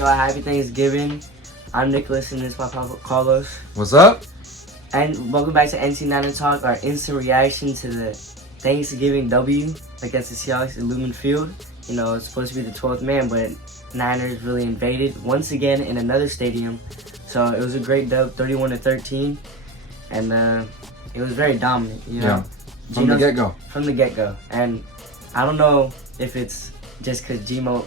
y'all a happy Thanksgiving. I'm Nicholas and this is my papa Carlos. What's up? And welcome back to NC Niner Talk, our instant reaction to the Thanksgiving W against the Seahawks at Lumen Field. You know, it's supposed to be the 12th man, but Niners really invaded once again in another stadium. So it was a great dub, 31-13. And it was very dominant, you know. Yeah, from the get-go. From the get-go. And I don't know if it's just because Geno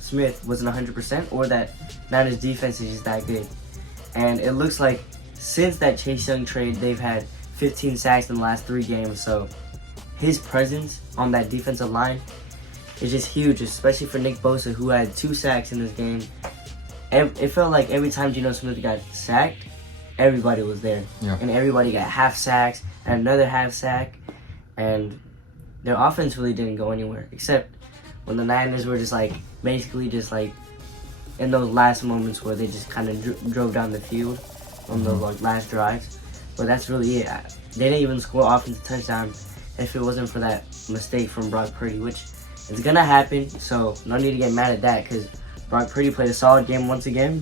Smith wasn't 100% or that Niners defense is just that good. And it looks like since that Chase Young trade, they've had 15 sacks in the last 3 games. So his presence on that defensive line is just huge, especially for Nick Bosa, who had 2 sacks in this game. It felt like every time Geno Smith got sacked, everybody was there. Yeah. And everybody got half sacks and another half sack. And their offense really didn't go anywhere, except when the Niners were just like, basically just like in those last moments where they just kind of drove down the field on those like last drives. But that's really it. They didn't even score offensive touchdown if it wasn't for that mistake from Brock Purdy, which is gonna happen. So no need to get mad at that because Brock Purdy played a solid game once again.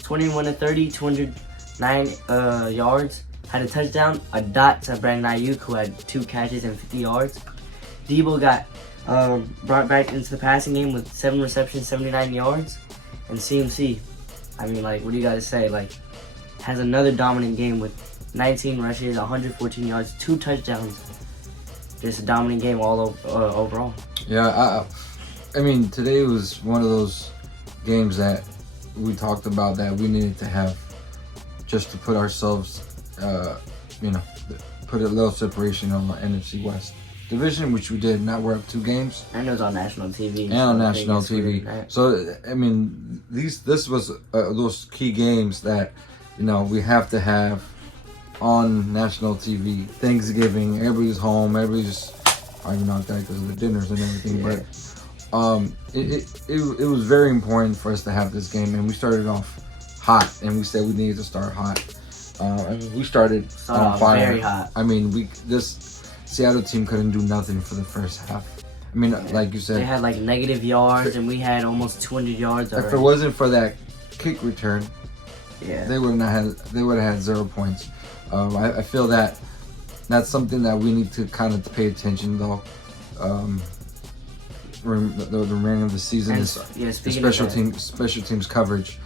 21-30, 209 yards. Had a touchdown, a dot to Brandon Ayuk, who had 2 catches and 50 yards. Debo got brought back into the passing game with 7 receptions, 79 yards. And CMC, I mean, like, what do you got to say? Like, has another dominant game with 19 rushes, 114 yards, 2 touchdowns. Just a dominant game all overall. Yeah, I mean, today was one of those games that we talked about that we needed to have just to put ourselves, put a little separation on the NFC West division, which we did. Now we're up 2 games. And it was on national TV. And on national TV. So, I mean, this was those key games that, we have to have on national TV. Thanksgiving, everybody's home, everybody's probably not that because of the dinners and everything, yeah. But it was very important for us to have this game, and we started off hot, and we said we needed to start hot. We started on fire. Very hot. I mean, this Seattle team couldn't do nothing for the first half. I mean, like you said, they had like negative yards, and we had almost 200 yards already. If it wasn't for that kick return, yeah, they would have had 0 points. I feel that that's something that we need to kind of pay attention though. The remaining of the season is special teams coverage.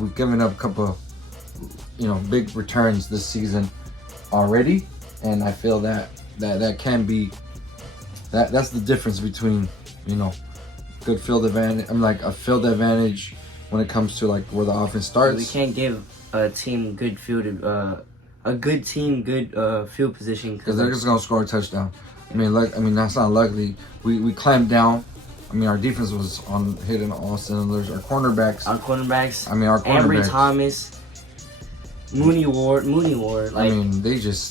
We've given up a couple, big returns this season already, and I feel that can be that's the difference between good field advantage. I'm like a field advantage when it comes to like where the offense starts. We can't give a team good field field position because they're just gonna score a touchdown. I mean that's not luckily. We clamped down. I mean, our defense was hitting all cylinders. Our cornerbacks. I mean, our cornerbacks. Ambry Thomas, Mooney Ward. Like, I mean,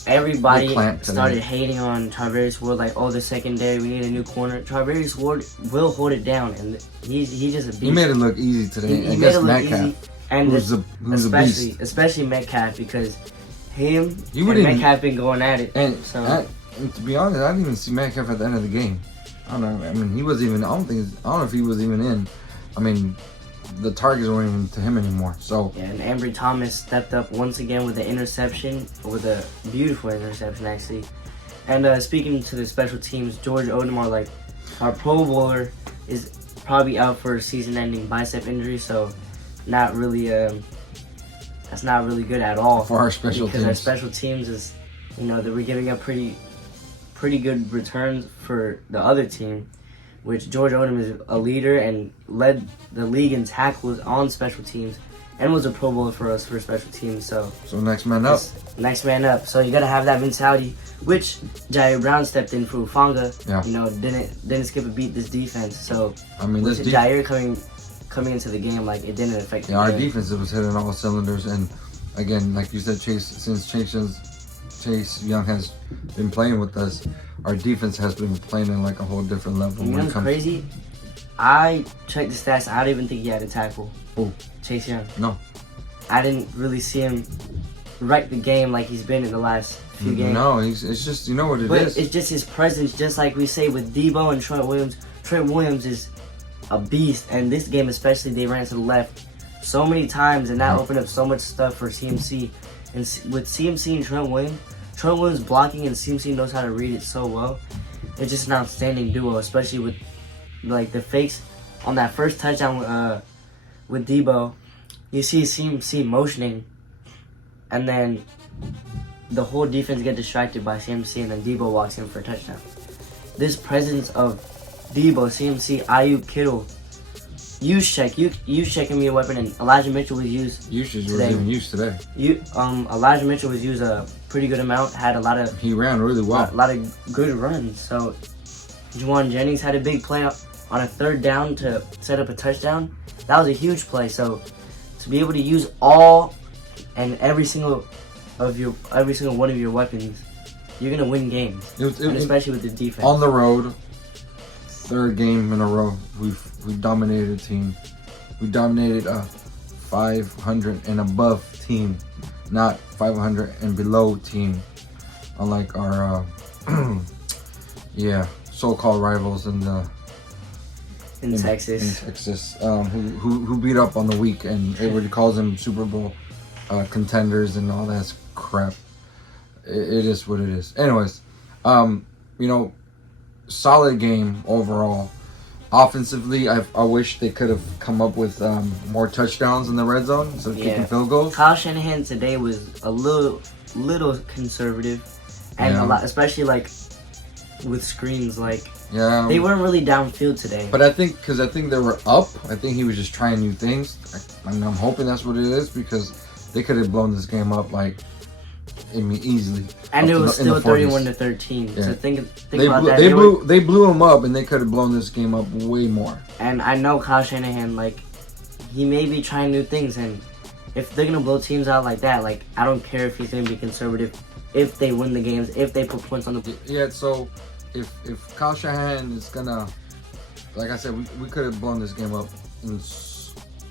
everybody started hating on Tarvarius Ward. Like, the secondary, we need a new corner. Tarvarius Ward will hold it down, and he's just a beast. He made it look easy today. He made it look Metcalf, easy, and who's a beast. Especially Metcalf, because him and Metcalf been going at it. And to be honest, I didn't even see Metcalf at the end of the game. I don't know. I mean, he was even. I don't know if he was even in. I mean, the targets weren't even to him anymore. So yeah, and Ambry Thomas stepped up once again with an interception, with a beautiful interception actually. And speaking to the special teams, George Odemar, like our Pro Bowler, is probably out for a season-ending bicep injury. So not really. That's not really good at all for our special teams. Because our special teams is, that we're giving up pretty good returns for the other team, which George Odom is a leader and led the league in tackles on special teams and was a Pro Bowler for us for special teams. So next man up. Next man up. So you gotta have that mentality, which Jair Brown stepped in for Ufanga. Yeah. Didn't skip a beat this defense. So I mean, this Jair coming into the game, like it didn't affect. Yeah, our defense was hitting all cylinders, and again, like you said, Chase Young has been playing with us, our defense has been playing in like a whole different level. You know what's crazy? I checked the stats. I didn't even think he had a tackle. Who? Chase Young. No. I didn't really see him wreck the game like he's been in the last few games. No, it's just, you know what it is. It's just his presence, just like we say with Debo and Trent Williams. Trent Williams is a beast. And this game especially, they ran to the left so many times, and that opened up so much stuff for CMC. And with CMC and Trent Williams blocking, and CMC knows how to read it so well. It's just an outstanding duo, especially with like the fakes on that first touchdown with Debo. You see CMC motioning, and then the whole defense get distracted by CMC, and then Debo walks in for a touchdown. This presence of Debo, CMC, Ayuk, Kittle, Juszczyk can be a weapon, and Elijah Mitchell was used. Juszczyk was even used today. Elijah Mitchell was used a pretty good amount. Had a lot of. He ran really well. A lot of good runs. So, Juwan Jennings had a big play on a third down to set up a touchdown. That was a huge play. So, to be able to use all and every single one of your weapons, you're gonna win games, and especially with the defense. On the road, third game in a row, we dominated a team. We dominated a 500 and above team, not 500 and below team. Unlike our so-called rivals in Texas, who beat up on the weak, and everybody calls them Super Bowl contenders and all that crap. It is what it is. Anyways, solid game overall. Offensively, I wish they could have come up with more touchdowns in the red zone instead of kicking field goals. Kyle Shanahan today was a little conservative, and a lot, especially like with screens. Like they weren't really downfield today. But I think they were up. I think he was just trying new things. I'm hoping that's what it is, because they could have blown this game up easily. And it was still 31-13. Yeah. So think they about that. They blew him up, and they could have blown this game up way more. And I know Kyle Shanahan, he may be trying new things, and if they're gonna blow teams out like that, I don't care if he's gonna be conservative. If they win the games, if they put points on the So if Kyle Shanahan is gonna, like I said, we could have blown this game up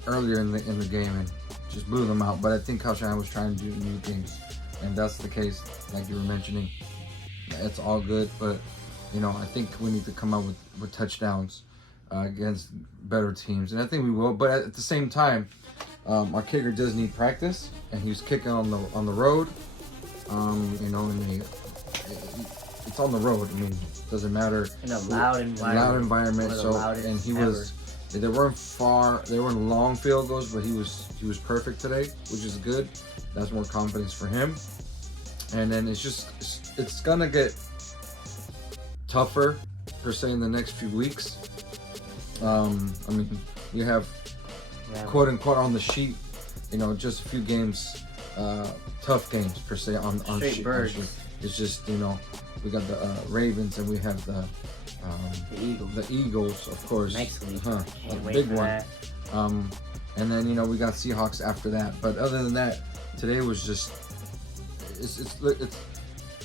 earlier in the game and just blew them out. But I think Kyle Shanahan was trying to do new things. And that's the case, like you were mentioning. It's all good, but I think we need to come out with touchdowns against better teams, and I think we will. But at the same time, our kicker does need practice, and he's kicking on the road. It's on the road. I mean, it doesn't matter. In a loud environment. And he was. They weren't long field goals, but he was perfect today, which is good. That's more confidence for him. And then it's gonna get tougher per se in the next few weeks. You have quote unquote on the sheet, just a few games, tough games per se on straight birds. It's just we got the Ravens, and we have the Eagles. The Eagles, of course. Next week. A big one. That. And then we got Seahawks after that. But other than that, today was just it's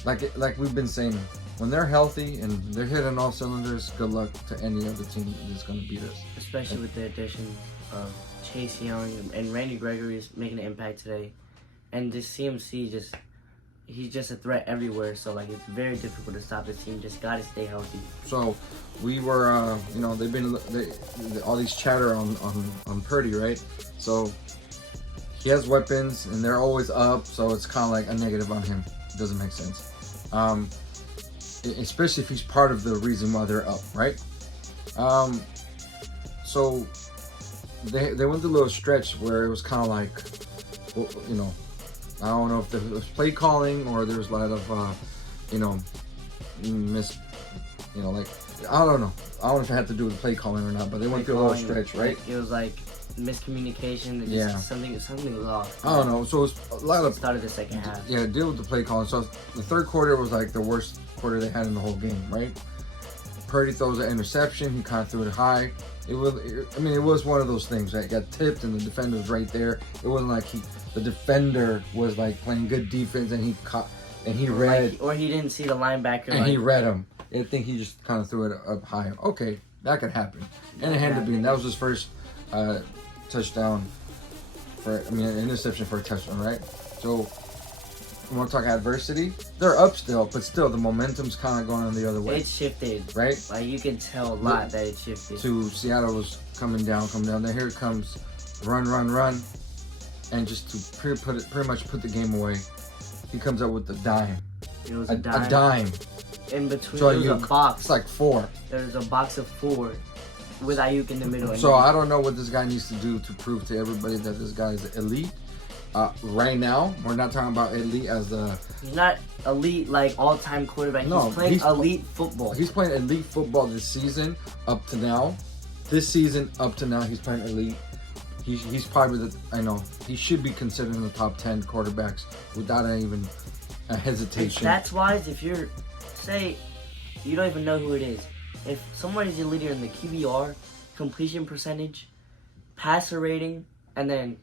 like we've been saying, when they're healthy and they're hitting all cylinders, good luck to any other team that's going to beat us. Especially with the addition of Chase Young and Randy Gregory is making an impact today, and just CMC he's just a threat everywhere. So it's very difficult to stop this team. Just gotta stay healthy. So we were, they've been all these chatter on Purdy, right? So he has weapons, and they're always up. So it's kind of like a negative on him. It doesn't make sense, especially if he's part of the reason why they're up, right? So they went through a little stretch where it was kind of like, I don't know if there was play calling or there was a lot of, I don't know. I don't know if it had to do with play calling or not, but they went through a little stretch, right? It was miscommunication. Something was off. I don't know. So it was a lot of started the second half. Yeah, deal with the play calling. So the third quarter was the worst quarter they had in the whole game, right? Purdy throws an interception. He kind of threw it high. It was one of those things that got tipped, and the defender was right there. It wasn't like the defender was playing good defense, and he caught and he read, or he didn't see the linebacker, and he read him. I think he just kind of threw it up high. Okay, that could happen, and it had to be. And that was his first touchdown an interception for a touchdown, right? So we want to talk adversity, they're up still, but still the momentum's kind of going on the other way. It shifted, right? Like you can tell a lot that it shifted. To Seattle was coming down. Then here it comes, run, and just to pretty much put the game away. He comes up with a dime. It was a dime. A dime. In between, So there was a box. It's like 4. There's a box of 4 with Ayuk in the middle. So I don't know what this guy needs to do to prove to everybody that this guy is elite. Right now, we're not talking about elite as the... He's not elite like all-time quarterback. No, he's playing elite football. He's playing elite football this season up to now. This season up to now, he's playing elite. He's probably he should be considered in the top 10 quarterbacks without even a hesitation. That's why if you're, say, you don't even know who it is. If someone is your leader in the QBR, completion percentage, passer rating, and then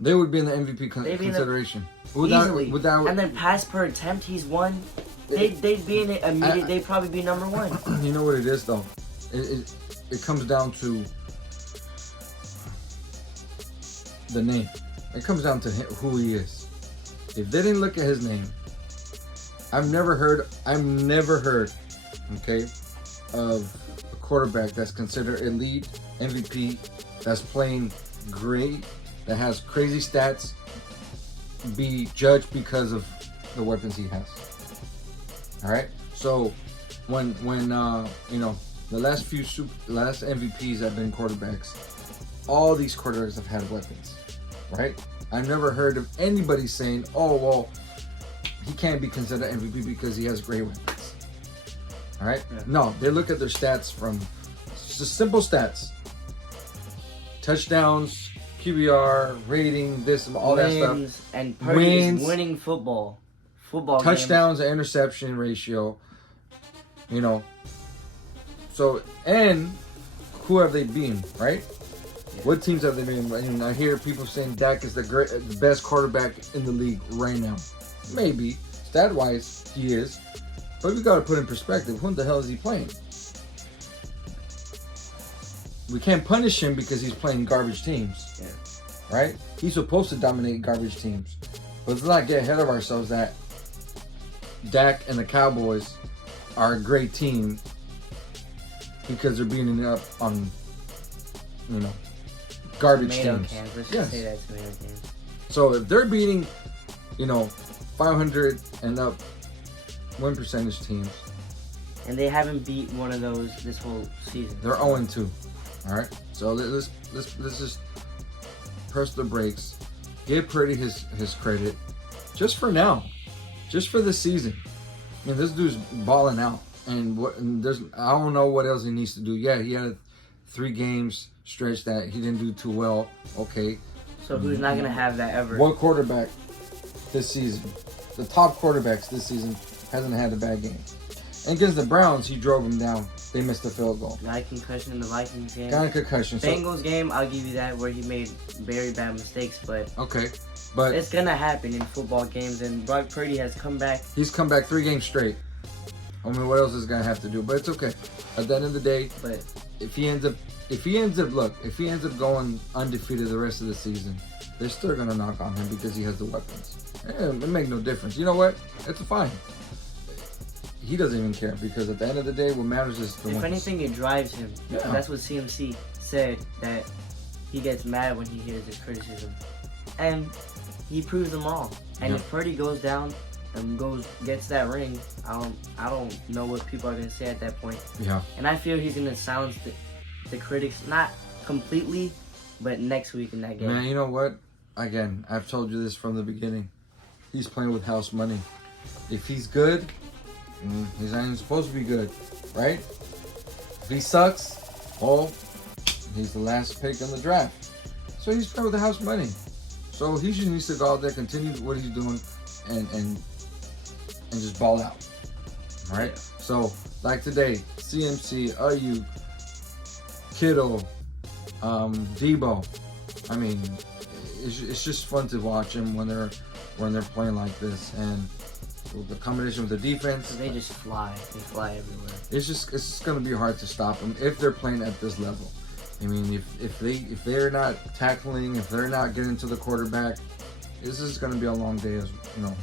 they would be in the MVP consideration. Easily. And then pass per attempt, he's won. They'd be in it immediately. They'd probably be number 1. You know what it is, though? It comes down to the name. It comes down to who he is. If they didn't look at his name, I've never heard, okay, of a quarterback that's considered elite, MVP, that's playing great, that has crazy stats, be judged because of the weapons he has. All right. So when the last MVPs have been quarterbacks, all these quarterbacks have had weapons, right? I've never heard of anybody saying, "Oh, well, he can't be considered MVP because he has great weapons." All right? Yeah. No, they look at their stats from just simple stats: touchdowns, QBR, rating, this, all that stuff. And Purdy is winning football touchdowns games. And interception ratio. So, and who have they been, right? Yeah. What teams have they been? And I hear people saying Dak is the best quarterback in the league right now. Maybe stat-wise he is, but we got to put in perspective. Who the hell is he playing? We can't punish him because he's playing garbage teams, right? He's supposed to dominate garbage teams, but let's not get ahead of ourselves that Dak and the Cowboys are a great team because they're beating up on, garbage tomato teams. Cans. Let's just say that, tomato cans. So if they're beating, 500 and up win percentage teams, and they haven't beat one of those this whole season. They're 0-2. All right. So let's just press the brakes. Give Purdy his credit, just for now, just for this season. I mean, this dude's balling out. And I don't know what else he needs to do. Yeah, he had 3 games stretch that he didn't do too well. Okay. So who's not gonna have that ever? One quarterback this season, the top quarterbacks this season, hasn't had a bad game. And against the Browns, he drove them down. They missed the field goal. Got a concussion in the Vikings game. Got a concussion. Bengals game, I'll give you that, where he made very bad mistakes, but but it's gonna happen in football games. And Brock Purdy has come back. He's come back 3 games straight. I mean, what else is gonna have to do? But it's okay. At the end of the day, but if he ends up going undefeated the rest of the season, they're still gonna knock on him because he has the weapons. It makes no difference. You know what? It's fine. He doesn't even care because at the end of the day, what matters is the wins. If anything, it drives him. Yeah. That's what CMC said, that he gets mad when he hears his criticism, and he proves them wrong. And if Purdy goes down and gets that ring, I don't know what people are gonna say at that point. Yeah. And I feel he's gonna silence the critics, not completely, but next week in that game. Man, you know what? Again, I've told you this from the beginning. He's playing with house money. If he's good, he's not even supposed to be good, right? If he sucks, he's the last pick in the draft. So he's playing with the house money. So he just needs to go out there, continue what he's doing, and just ball out. All right? Yeah. So, like today, CMC, Ayuk, Kittle, Debo. I mean, it's just fun to watch them when they're playing like this, and the combination with the defense. They just fly. They fly everywhere. It's just gonna be hard to stop them if they're playing at this level. I mean, if they're not tackling, if they're not getting to the quarterback, this is going to be a long day, as you know,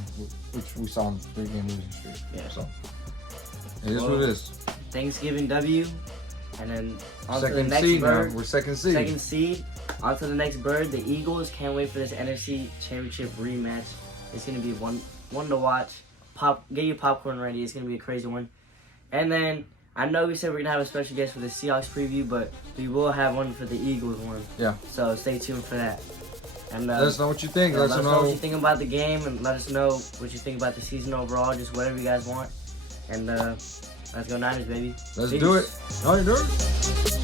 which we saw in the 3-game losing streak. Yeah. So it is what it is. Thanksgiving W, and then on to the Second next seed bird. now. We're second seed. Second seed. On to the next bird. The Eagles. Can't wait for this NFC Championship rematch. It's gonna be one to watch. Get your popcorn ready. It's gonna be a crazy one. And then I know we said we're gonna have a special guest for the Seahawks preview, but we will have one for the Eagles one. Yeah. So stay tuned for that. And let us know what you think. Let us know what you think about the game, and let us know what you think about the season overall. Just whatever you guys want. And let's go Niners, baby. Let's do it. Niners.